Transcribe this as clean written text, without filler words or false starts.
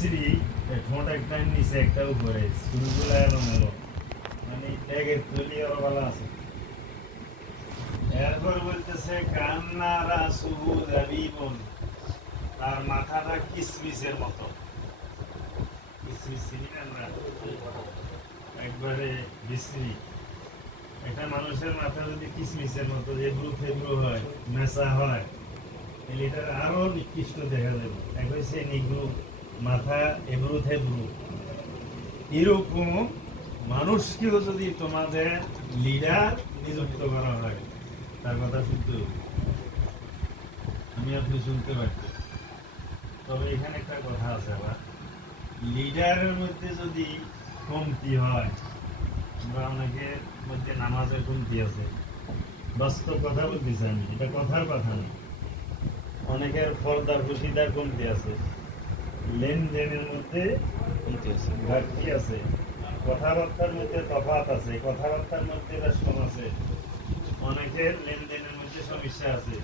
বিশ্রী, ঠোঁট একটা নিচে একটা উপরে, চুলগুলো এলোমেলো, মানে ট্যাগের তৈরি আরো ভালো আছে। এরপর বলতেছে কান্নারা সুবু জাবিবুন, তার মাথাটা কিসমিসের মতো। কিসমিস চিনি না আমরা? একবারে বিশ্রী। একটা মানুষের মাথা যদি কিসমিসের মতো এবড়ো খেবড়ো হয়, মেসা হয়, তাহলে এটা আরো নিকৃষ্ট দেখা যাবে। এক হচ্ছে নিগ্রু, মাথা এবড়ো থেবড়ো। এরকম মানুষকেও যদি তোমাদের লিডার নিযুক্ত করা হয়, তার কথা শুনতে হবে। আমি আপনি শুনতে পারতেন। তবে এখানে একটা কথা আছে আবার, লিডারের মধ্যে যদি কমতি হয়, আমরা অনেকের মধ্যে নামাজের কমতি আছে, বাস্তব কথা বলতেছি আমি, এটা কথার কথা নেই। অনেকের ফর্দার খুশিদার কমতি আছে, লেনদেনের মধ্যে কমতি আছে, ঘাটতি আছে, কথাবার্তার মধ্যে তফাৎ আছে, কথাবার্তার মধ্যে রেশম আছে, অনেকের লেনদেনের মধ্যে সমস্যা আছে।